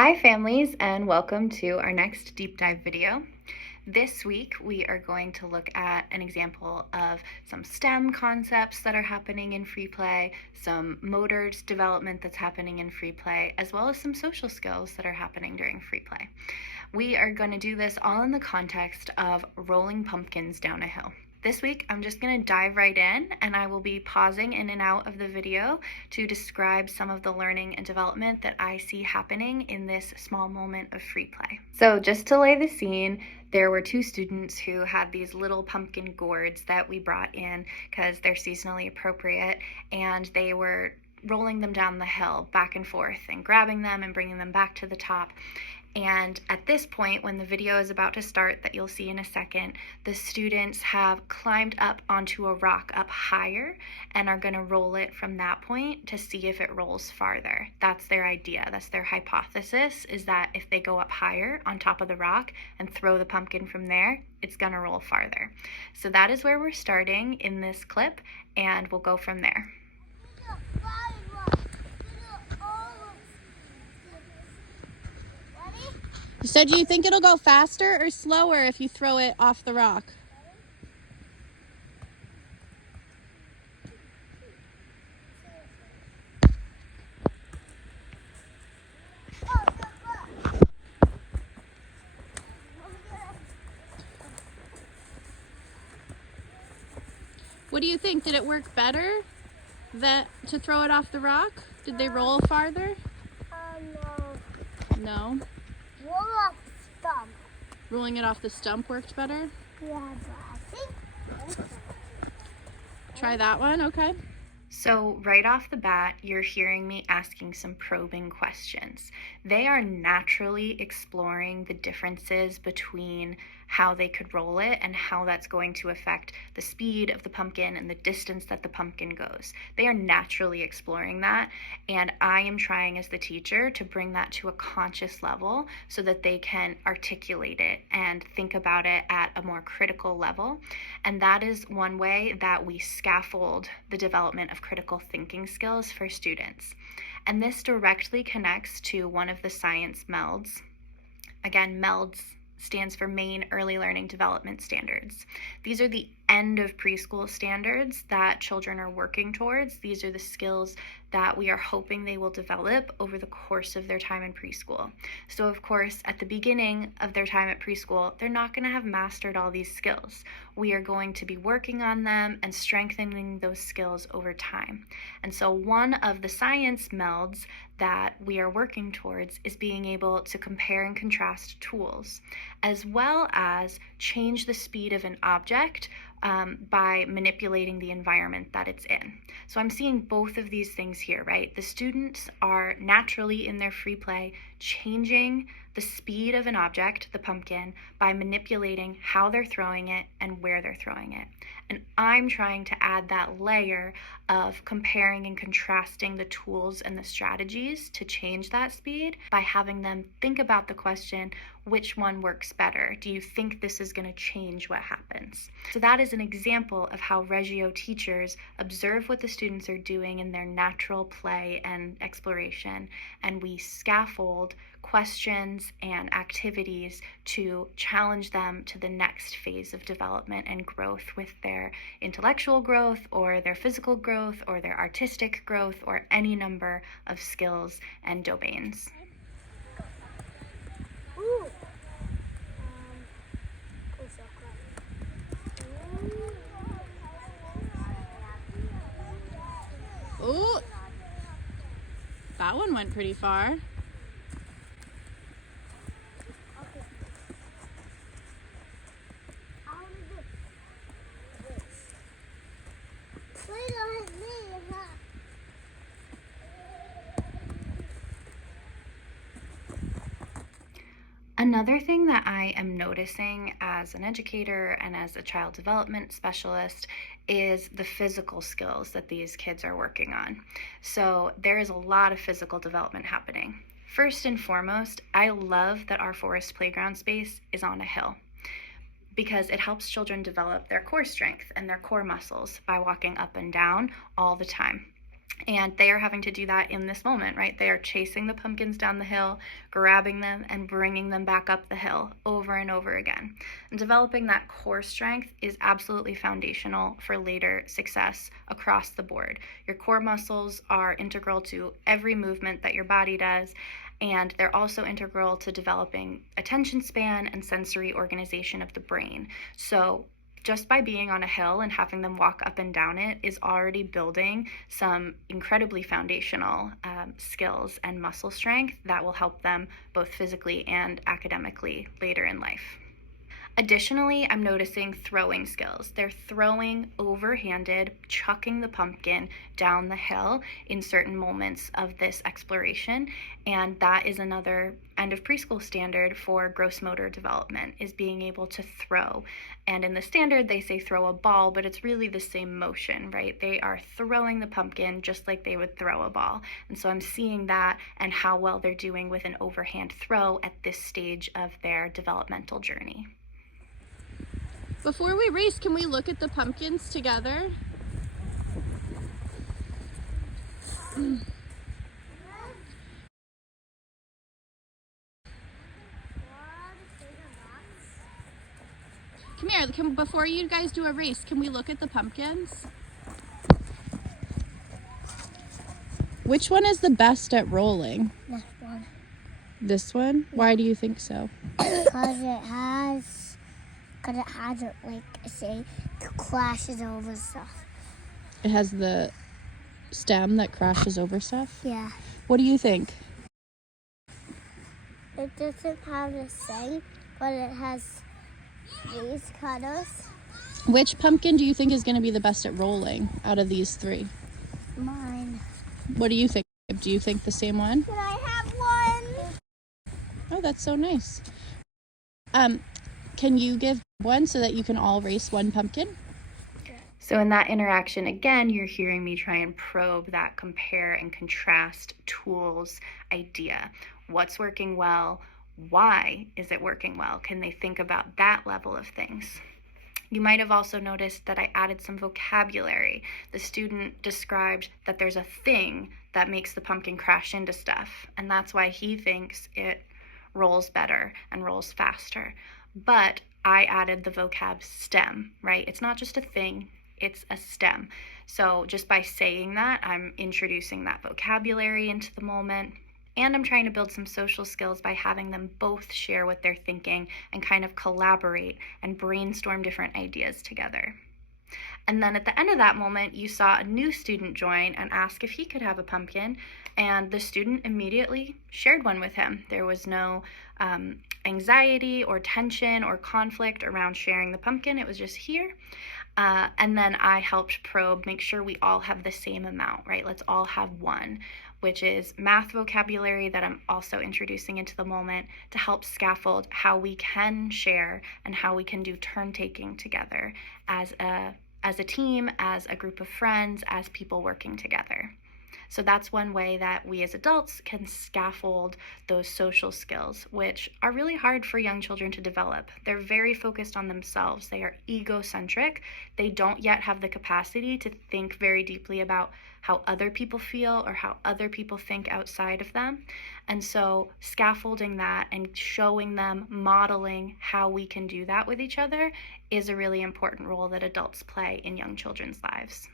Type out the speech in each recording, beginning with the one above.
Hi families, and welcome to our next deep dive video. This week we are going to look at an example of some STEM concepts that are happening in free play, some motor development that's happening in free play, as well as some social skills that are happening during free play. We are going to do this all in the context of rolling pumpkins down a hill. This week, I'm just going to dive right in, and I will be pausing in and out of the video to describe some of the learning and development that I see happening in this small moment of free play. So just to lay the scene, there were two students who had these little pumpkin gourds that we brought in because they're seasonally appropriate, and they were rolling them down the hill back and forth and grabbing them and bringing them back to the top. And at this point, when the video is about to start, that you'll see in a second, the students have climbed up onto a rock up higher and are going to roll it from that point to see if it rolls farther. That's their idea. That's their hypothesis, is that if they go up higher on top of the rock and throw the pumpkin from there, it's going to roll farther. So that is where we're starting in this clip, and we'll go from there. So do you think it'll go faster or slower if you throw it off the rock? What do you think? Did it work better to throw it off the rock? Did they roll farther? No. No? Roll off the stump. Rolling it off the stump worked better? Yeah, but I think. Try that one, okay. So right off the bat, you're hearing me asking some probing questions. They are naturally exploring the differences between how they could roll it and how that's going to affect the speed of the pumpkin and the distance that the pumpkin goes. They are naturally exploring that, and I am trying as the teacher to bring that to a conscious level so that they can articulate it and think about it at a more critical level. And that is one way that we scaffold the development of critical thinking skills for students. And this directly connects to one of the science MELDs. Again, MELDs stands for Main Early Learning Development Standards. These are the end of preschool standards that children are working towards. These are the skills that we are hoping they will develop over the course of their time in preschool. So of course, at the beginning of their time at preschool, they're not going to have mastered all these skills. We are going to be working on them and strengthening those skills over time. And so one of the science MELDs that we are working towards is being able to compare and contrast tools, as well as change the speed of an object by manipulating the environment that it's in. So I'm seeing both of these things here, right? The students are naturally in their free play changing the speed of an object, the pumpkin, by manipulating how they're throwing it and where they're throwing it. And I'm trying to add that layer of comparing and contrasting the tools and the strategies to change that speed by having them think about the question, which one works better? Do you think this is going to change what happens? So that is an example of how Reggio teachers observe what the students are doing in their natural play and exploration, and we scaffold questions and activities to challenge them to the next phase of development and growth with their intellectual growth or their physical growth or their artistic growth or any number of skills and domains. Ooh. Ooh! That one went pretty far. Another thing that I am noticing as an educator and as a child development specialist is the physical skills that these kids are working on. So there is a lot of physical development happening. First and foremost, I love that our forest playground space is on a hill, because it helps children develop their core strength and their core muscles by walking up and down all the time. And they are having to do that in this moment, right? They are chasing the pumpkins down the hill, grabbing them, and bringing them back up the hill over and over again. And developing that core strength is absolutely foundational for later success across the board. Your core muscles are integral to every movement that your body does, and they're also integral to developing attention span and sensory organization of the brain. So just by being on a hill and having them walk up and down it is already building some incredibly foundational skills and muscle strength that will help them both physically and academically later in life. Additionally, I'm noticing throwing skills. They're throwing overhanded, chucking the pumpkin down the hill in certain moments of this exploration, and that is another end of preschool standard for gross motor development, is being able to throw. And in the standard, they say throw a ball, but it's really the same motion, right? They are throwing the pumpkin just like they would throw a ball. And so I'm seeing that and how well they're doing with an overhand throw at this stage of their developmental journey. Before we race, can we look at the pumpkins together? Come here, before you guys do a race, can we look at the pumpkins? Which one is the best at rolling? This one. This one? Why do you think so? Because it has it, like, say, clashes over stuff. It has the stem that crashes over stuff? Yeah. What do you think? It doesn't have the same, but it has these colors. Which pumpkin do you think is going to be the best at rolling out of these three? Mine. What do you think? Do you think the same one? Can I have one? Oh, that's so nice. Can you give one so that you can all race one pumpkin? So in that interaction, again, you're hearing me try and probe that compare and contrast tools idea. What's working well? Why is it working well? Can they think about that level of things? You might have also noticed that I added some vocabulary. The student described that there's a thing that makes the pumpkin crash into stuff, and that's why he thinks it rolls better and rolls faster. But I added the vocab stem, right? It's not just a thing, it's a stem. So just by saying that, I'm introducing that vocabulary into the moment. And I'm trying to build some social skills by having them both share what they're thinking and kind of collaborate and brainstorm different ideas together. And then at the end of that moment, you saw a new student join and ask if he could have a pumpkin, and the student immediately shared one with him. There was no anxiety or tension or conflict around sharing the pumpkin. It was just here. And then I helped probe, make sure we all have the same amount, right? Let's all have one, which is math vocabulary that I'm also introducing into the moment to help scaffold how we can share and how we can do turn taking together as a team, as a group of friends, as people working together. So that's one way that we as adults can scaffold those social skills, which are really hard for young children to develop. They're very focused on themselves. They are egocentric. They don't yet have the capacity to think very deeply about how other people feel or how other people think outside of them. And so scaffolding that and showing them, modeling how we can do that with each other is a really important role that adults play in young children's lives.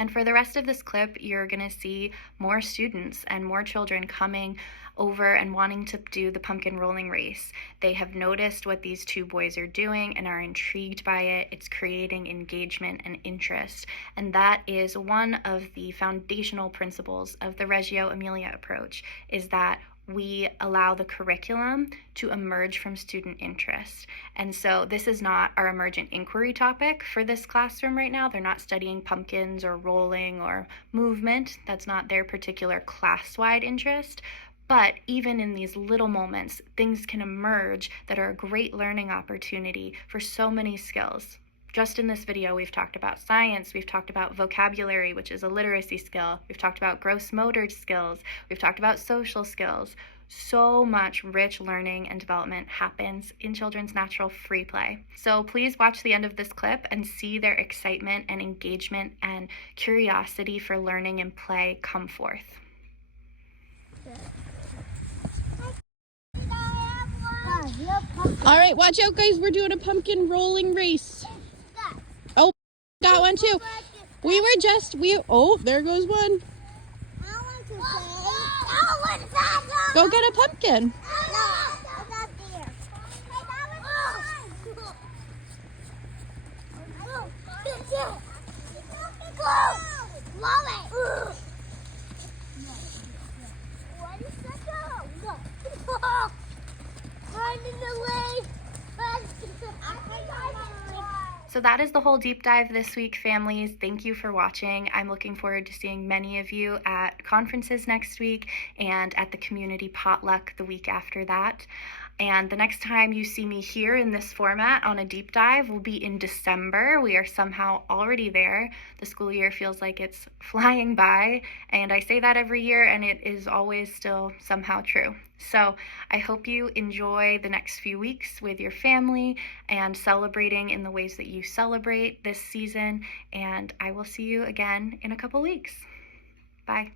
And for the rest of this clip, you're going to see more students and more children coming over and wanting to do the pumpkin rolling race. They have noticed what these two boys are doing and are intrigued by it. It's creating engagement and interest. And that is one of the foundational principles of the Reggio Emilia approach, is that we allow the curriculum to emerge from student interest. And so this is not our emergent inquiry topic for this classroom right now. They're not studying pumpkins or rolling or movement. That's not their particular class-wide interest. But even in these little moments, things can emerge that are a great learning opportunity for so many skills. Just in this video, we've talked about science, we've talked about vocabulary, which is a literacy skill, we've talked about gross motor skills, we've talked about social skills. So much rich learning and development happens in children's natural free play. So please watch the end of this clip and see their excitement and engagement and curiosity for learning and play come forth. All right, watch out, guys. We're doing a pumpkin rolling race. Oh, got one too. Oh, there goes one. Go get a pumpkin. So that is the whole deep dive this week, families. Thank you for watching. I'm looking forward to seeing many of you at conferences next week and at the community potluck the week after that. And the next time you see me here in this format on a deep dive will be in December. We are somehow already there. The school year feels like it's flying by, and I say that every year, and it is always still somehow true. So I hope you enjoy the next few weeks with your family and celebrating in the ways that you celebrate this season, and I will see you again in a couple weeks. Bye.